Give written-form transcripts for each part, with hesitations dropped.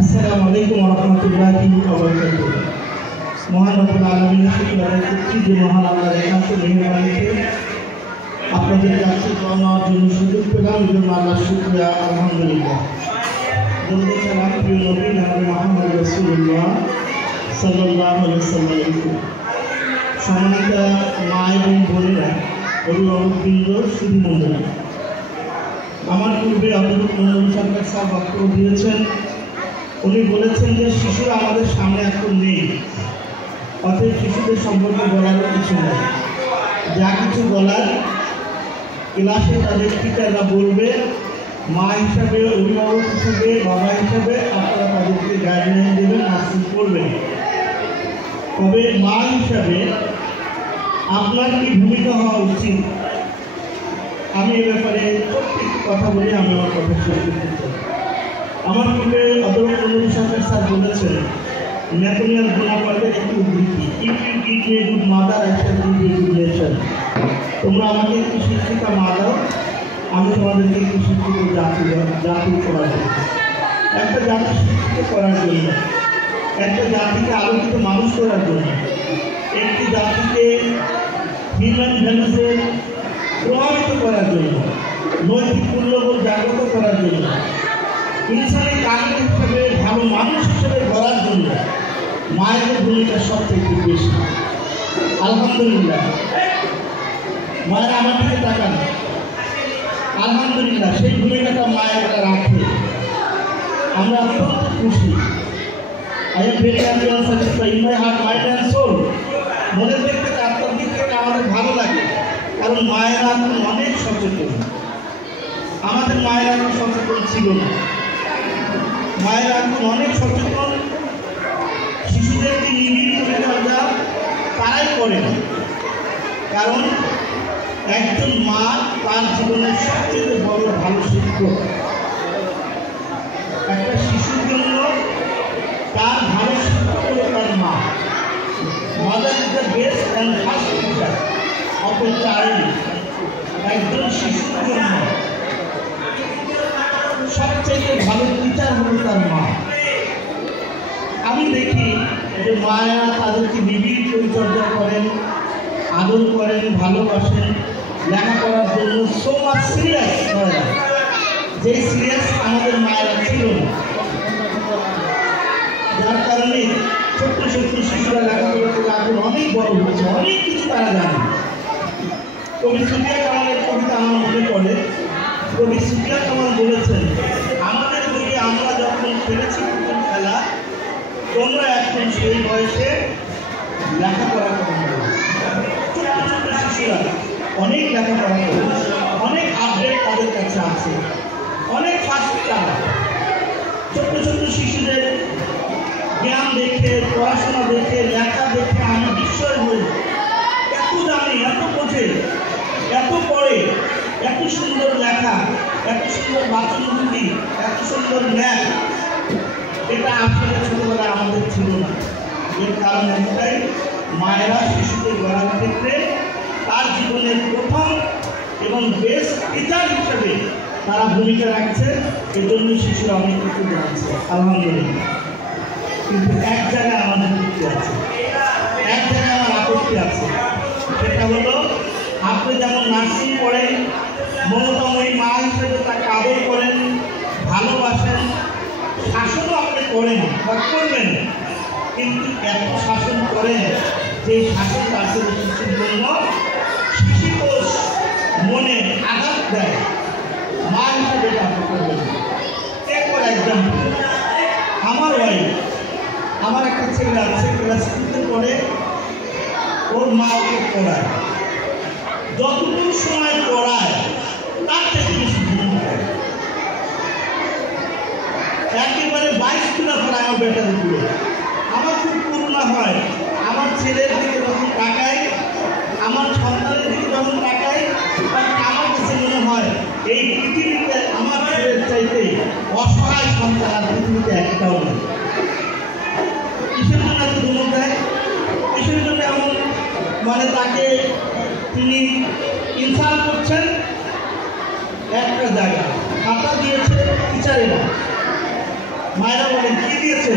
আসসালামু আলাইকুম ওয়া রাহমাতুল্লাহি ওয়া বারাকাতুহু। মহান রব্বুল আলামিনের শুকর করছি যে মহান আল্লাহর একান্ত মেহেরবানিতে আপনাদের কাছে দোয়া নেওয়ার জন্য সুযোগ পেলাম, এই জন্য আল্লাহর শুকরিয়া। আলহামদুলিল্লাহ। দরুদ সালাম প্রিয় নবী জনাব মুহাম্মদ রাসূলুল্লাহ সাল্লাল্লাহু আলাইহি ওয়াসাল্লাম। সম্মানিত মা এবং বোনেরা, অভিভাবকবৃন্দ, সুধী মণ্ডলী, আমার পূর্বে অধ্যাপক মনোরম সরকার স্যার বক্তব্য দিয়েছেন। উনি বলেছেন যে শিশুরা আমাদের সামনে এখন নেই, অতএব শিশুদের সম্পর্কে বলারও কিছু নেই। যা কিছু বলার ক্লাসে তাদের টিচাররা বলবে, মা হিসাবে, অভিভাবক হিসাবে, বাবা হিসাবে আপনারা তাদেরকে গাইডলাইন দেবেন, নার্সিং করবেন। তবে মা হিসাবে আপনার কি ভূমিকা হওয়া উচিত, আমি এ ব্যাপারে প্রত্যেক কথা বলে আমি আমার কথা শেষ করতে চাই। আমার পূর্বে অধ্যাপক মনোরম সরকার স্যার বলেছেন, ন্যাপোলিয়ন বোনাপার্টের একটি উদ্ধৃতি, if you give me a good mother I shall give you a good nation. তোমরা আমাকে একটি শিক্ষিতা মা দাও, আমি তোমাদেরকে একটি শিক্ষিত জাতি করার জন্য, একটা জাতি শিক্ষিত করার জন্য, একটা জাতিকে আলোকিত মানুষ করার জন্য, একটি জাতিকে হিউম্যান ভ্যালুসে প্রভাবিত করার জন্য, নৈতিক মূল্যবোধ জাগ্রত করার জন্য, ইনসানি কামিল হিসেবে ভালো মানুষ হিসেবে গড়ার জন্য মায়ের ভূমিকা সবথেকে বেশি। আলহামদুলিল্লাহ, মায়ের আমার দিকে তাকান, আলহামদুলিল্লাহ সেই ভূমিকাটা মায়েরা রাখে। আমরা অত্যন্ত খুশি। I am very happy on satisfied in my heart, mind and soul. মনের দিক থেকে, আত্মার দিক থেকে আমাদের ভালো লাগে, কারণ মায়েরা এখন অনেক সচেতন। আমাদের মায়েরা এখন সচেতন ছিল না, মায়েরা এখন অনেক সচেতন। শিশুদেরকে নিবিড় পরিচর্যা তারাই করে না, কারণ একজন মা তার জীবনের সবচেয়ে বড় ভালো শিক্ষক। একটা শিশুর জন্য তার ভালো শিক্ষক হলো তার মা। Mother is the best and first teacher of a child. একজন শিশুর জন্য সবচেয়ে ভালো টিচার হলো তার মা। আমি দেখি যে মায়েরা তাদেরকে নিবিড় পরিচর্যা করেন, আদর করেন, ভালোবাসেন, লেখাপড়ার জন্য সো মাচ সিরিয়াস হয়, যে সিরিয়াস আমাদের মায়েরা ছিল না। যার কারণে ছোট্ট ছোট্ট শিশুরা লেখাপড়া করে এখন অনেক বড় হচ্ছে, অনেক কিছু তারা জানে। কবি সুফিয়া কামালের কবিতা আমার মনে পড়ে। কবি সুফিয়া কামাল বলেছেন, আমাদের যুগে আমরা যখন খেলেছি প্রথম খেলা, তোমরা এখন সেই বয়সে লেখাপড়া করো। ছোট্ট ছোট্ট শিশুরা অনেক লেখাপড়া করে, অনেক আপডেট তাদের কাছে আছে, অনেক ফাস্ট চালা। ছোট্ট ছোট্ট শিশুদের জ্ঞান দেখে, পড়াশোনা দেখে, লেখা দেখে আমি বিস্ময় হই। এত জানি, এত বোঝে, এত পড়ে, এত সুন্দর লেখা, এত সুন্দর বাচনভঙ্গি, এত সুন্দর ম্যাথ, এটা আসলে ছোটবেলায় আমাদের ছিল না। এর কারণ একটাই, মায়েরা শিশুদের গড়ার ক্ষেত্রে তার জীবনের প্রথম এবং বেস্ট টিচার হিসেবে তারা ভূমিকা রাখছে। এজন্য শিশুরা অনেক কিছু জানছে, আলহামদুলিল্লাহ। কিন্তু এক জায়গায় আমাদের যুক্তি আছে, এক জায়গায় আমার আপত্তি আছে। সেটা হলো, আপনি যেমন নার্সিং করেন, মমতাময়ী মা হিসেবে তাকে আদর করেন, ভালোবাসেন, শাসনও আপনি করেন বা করবেন, কিন্তু এত শাসন করেন যে শাসন আসলে শিশুর জন্য শিশুকোষ মনে আঘাত দেয়। মা হিসেবে আপনি করবেন। এরপর এক্সাম্পল, আমার ওয়াইফ, আমার একটা ছেলে আছে, ক্লাস 2 পড়ে, ওর মা ওকে পড়ায়, যতটুকু সময় পড়ায় তার থেকে বেশি ঘুম পায়। একেবারে 22 কিলো পড়ায় আমার বেটার উপরে। আমার খুব করুণা হয়, আমার ছেলের দিকে যখন তাকাই, আমার সন্তানের দিকে যখন তাকাই, তখন আমার কাছে মনে হয় এই পৃথিবীতে আমার ছেলের চাইতে অসহায় সন্তান আর পৃথিবীতে একটাও নেই। কিসের জন্য এত ধমক দেয়, কিসের জন্য এমন মানে তাকে তিনি ইনসাল্ট করছেন? একটা জায়গা খাতা দিয়েছে টিচারেরা, মায়েরা বলেন কি দিয়েছে?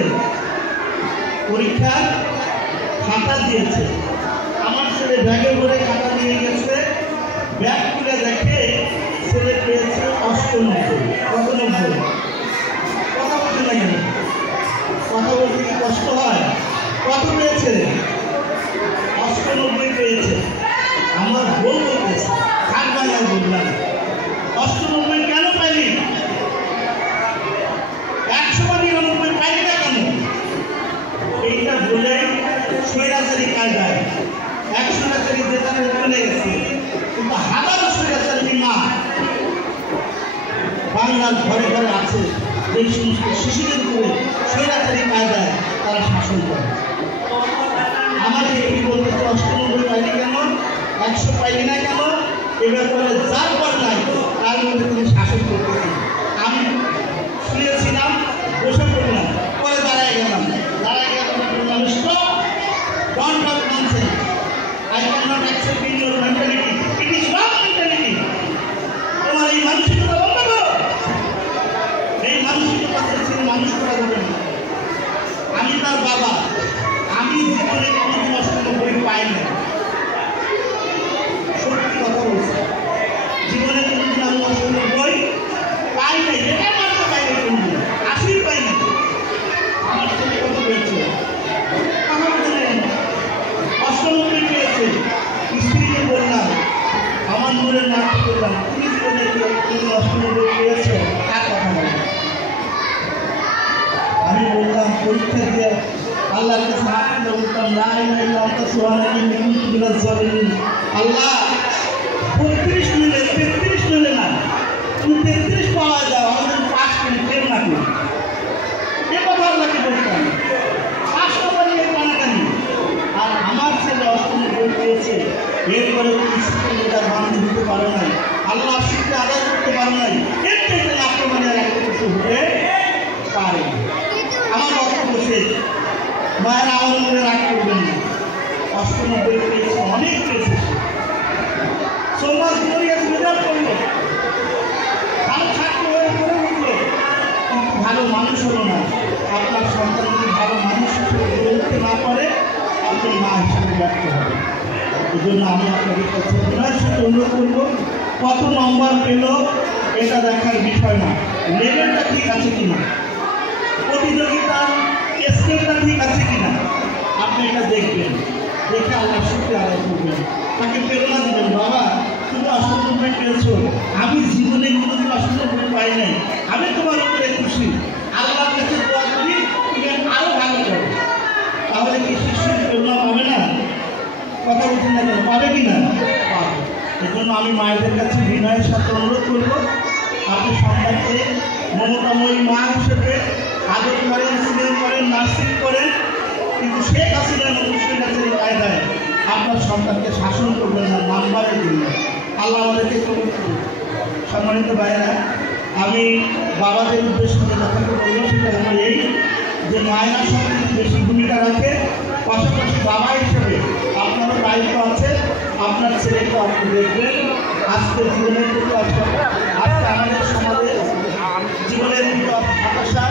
পরীক্ষার খাতা দিয়েছে। আমার ছেলে ব্যাগে করে খাতা নিয়ে গেছে, ব্যাগ খুলে দেখে ছেলে পেয়েছে 98। কত 90? কথা বলতে লাগে না, কথা বলতে কি কষ্ট হয়? কত পেয়েছে? 98 পেয়েছে। আমার বউ বলতেছে, খান বাংলায় বললাম 98 কেন পাইনি? 199 পাইনি না কেন? এইটা বলে স্বৈরাচারী কায়দায় 100 যেখানে চলে গেছে, কিন্তু হাজারো স্বৈরাচারী মা বাংলার ঘরে ঘরে আছে, এই সমস্ত শিশুদের উপরে স্বৈরাচারী কায়দায় তারা শাসন করে। আমাকে কি বলতেছে 98 পাইনি কেন, 100 পাইনি না কেন? এবার বলে যার পর নাই তার মধ্যে তিনি শাসন করতেছেন। আমি শুয়েছিলাম, বসে পড়লাম, পরে দাঁড়ায় গেলাম, don't talk nonsense. I cannot accept in your mentality. It is not mentality. তোমার এই মানসিকতা বন্ধ করো। এই মানসিকতা ছেড়ে মানুষ করা যাবে না। আমি তার বাবা, আমি জীবনে কোনোদিন 98 পাই না। সত্যি কথা বলছি, জীবনে কোনোদিন আমি 98 পাই নাই। এটা মানতে পাই না, কোনোদিন 80 পাই না। আমার ছেলে কত পেয়েছে? 98 পেয়েছে। স্ত্রীকে বললাম, আমার নূরের নাটক করলাম, তুমি জীবনে 98 পেয়েছে, কার কথা বলো? আমি বললাম পরীক্ষা দিয়ে আল্লাহর কাছে হাত তুলে বলতাম, আল্লাহ 35 নিলে 33 নিলে না, তুমি 33 পাওয়া যাও, আমাদের 5 মিনিট ফের না করি। এ কথা আল্লাহকে বলতাম, 5 নম্বর নিয়ে টানাটানি। আর আমার ছেলে 98 পেয়েছে, এরপরে তার বান্ধব দিতে পারো নাই, আল্লাহ শিক্ষা আদায় করতে পারো নাই, এর থেকে আক্রমণে একটা কিছু হতে পারে। আমার বক্তব্য শেষ। মায়েরা আমার মনে রাগ করবেন না, 98 পেয়েছে, অনেক পেয়েছে। সমাজ রেজাল্ট করলো, ভালো ছাত্র হয়ে পড়ে উঠলো, কিন্তু ভালো মানুষ হলো না। আপনার সন্তান যদি ভালো মানুষ হিসেবে গড়ে উঠতে না পারে, আপনি মা হিসেবে ব্যর্থ হবে। এই জন্য আমি আপনাদের কাছে বিনয়ের সাথে অনুরোধ করবো, কত নম্বর পেল এটা দেখার বিষয় না, লেভেলটা ঠিক আছে কিনা, প্রতিযোগিতার স্কেলটা ঠিক আছে কিনা, আপনি এটা দেখবেন। দেখে আল্লাহ শুকরিয়া আদায় করবেন, তাকে প্রেরণা দিবেন, বাবা তুমি 98 পেয়েছো, আমি জীবনে কোনোদিন 98 পাই নাই, আমি তোমার উপরে খুশি, আল্লাহর কাছে দোয়া করি তুমি আরো ভালো করো। তাহলে কি শিশুর প্রেরণা পাবে না? কথা বলছেন না কেন? পাবে কি না? পাবে। এজন্য আমি মায়েদের কাছে বিনয়ের সাথে অনুরোধ করবো, আপনি সন্তানকে মমতাময়ী মা হিসেবে আদর করেন, স্নেহ করেন, নার্সিং করেন, কিন্তু শেখ হাসিনার মুসলিমের কায়দায় আপনার সন্তানকে শাসন করবেন না, নাম্বারের জন্য। আল্লাহ আমাদেরকে কবুল করুন। সম্মানিত ভাইয়েরা, আমি বাবাদের উদ্দেশ্যে কথাটা বলবো, সেটা হলো এই যে মায়েরা সবচেয়ে বেশি ভূমিকা রাখে, পাশাপাশি বাবা হিসেবে আপনারও দায়িত্ব আছে, আপনার ছেলেকে আপনি দেখবেন। আজকে জীবনের প্রতি আজকে আমাদের সমাজে জীবনের হতাশা,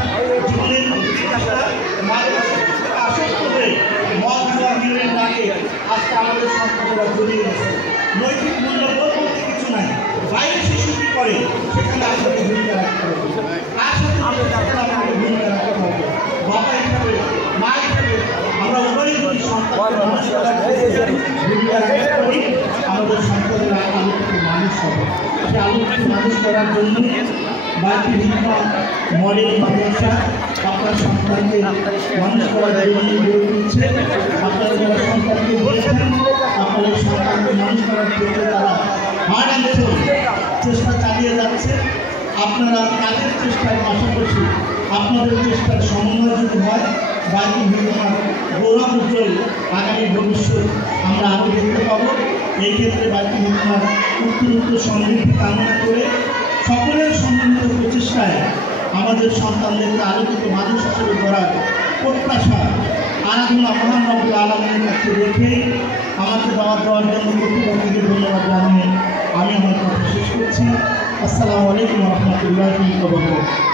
জীবনের জিজ্ঞাসা, আসক্ত হয়ে মদ জুয়া মিলের ডাকে আজকে আমাদের সন্তানেরা জড়িয়ে গেছে। নৈতিক মূল্যবোধ বলতে কিছু নাই, বাইরে শিশু কি করে সেখানে আপনাকে ভূমিকা রাখতে হবে, তার সাথে আপনাকে ভূমিকা রাখতে হবে। বাবা হিসাবে, মা হিসাবে আমরা উভয়ই যদি সন্তানকে মানুষ করার ভূমিকা রাখতে পারি, আমাদের সন্তানেরা আলোকিত মানুষ হবে। সে আলোকিত মানুষ করার জন্য বাকি মডেল মাদ্রাসা আপনার সন্তানকে মানুষ করার জন্য গড়ে তুলছে। আপনারা যারা সন্তানকে বলেছেন, আপনাদের সন্তানকে মানুষ করার ক্ষেত্রে তারা হার্ড অ্যান্ড চেষ্টা চালিয়ে যাচ্ছে। আপনারা তাদের চেষ্টার পাশাপাশি আপনাদের চেষ্টার সমন্বয় যদি হয়, বাকি বিদ্যমান গৌরব উজ্জ্বল আগামী ভবিষ্যৎ আমরা আরও দেখতে পাবো। এই ক্ষেত্রে বাকি বিদ্যমান উত্তর সমৃদ্ধি কামনা করে সকলের সম্মিলিত প্রচেষ্টায় আমাদের সন্তানদেরকে আলোকিত মানুষ হিসেবে গড়ার প্রত্যাশা আরাধনা মহান রব্বুল আলামিনের কাছে রেখে আমাকে দাওয়াত দেওয়ার জন্য কর্তৃপক্ষকে ধন্যবাদ জানিয়ে আমি আমার কথা শেষ করছি। আসসালামু আলাইকুম ওয়া রাহমাতুল্লাহি ওয়া বারাকাতুহু।